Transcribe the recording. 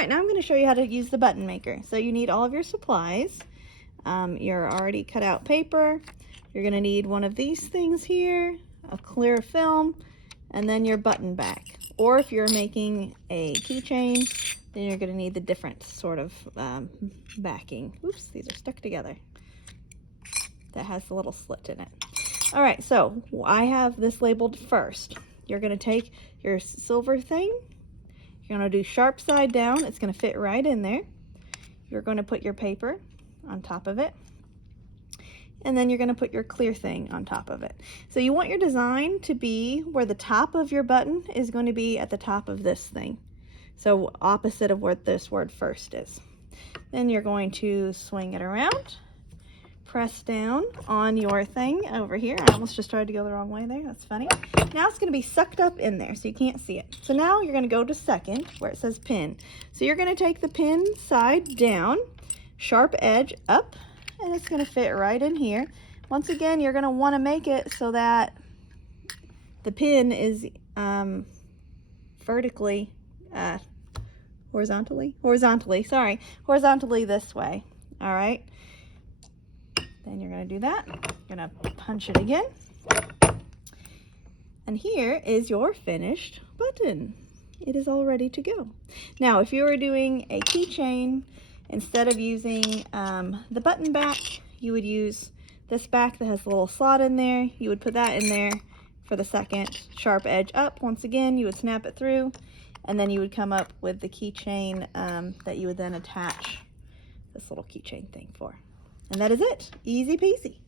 right, now I'm going to show you how to use the button maker. So you need all of your supplies. Your already cut out paper. You're going to need one of these things here, a clear film, and then your button back. Or if you're making a keychain, then you're going to need the different sort of backing. Oops, these are stuck together. That has the little slit in it. All right, so I have this labeled first. You're going to take your silver thing. You're going to do sharp side down. It's going to fit right in there. You're going to put your paper on top of it. And then you're going to put your clear thing on top of it. So you want your design to be where the top of your button is going to be at the top of this thing. So opposite of where this word first is. Then you're going to swing it around, press down on your thing over here. I almost just tried to go the wrong way there. That's funny. Now it's going to be sucked up in there so you can't see it. So now you're going to go to second where it says pin. So you're going to take the pin side down, sharp edge up, and it's going to fit right in here. Once again, you're going to want to make it so that the pin is horizontally this way. All right. Then you're going to do that. You're going to punch it again. And here is your finished button. It is all ready to go. Now, if you were doing a keychain, instead of using the button back, you would use this back that has a little slot in there. You would put that in there for the second, sharp edge up. Once again, you would snap it through, and then you would come up with the keychain that you would then attach this little keychain thing for. And that is it. Easy peasy.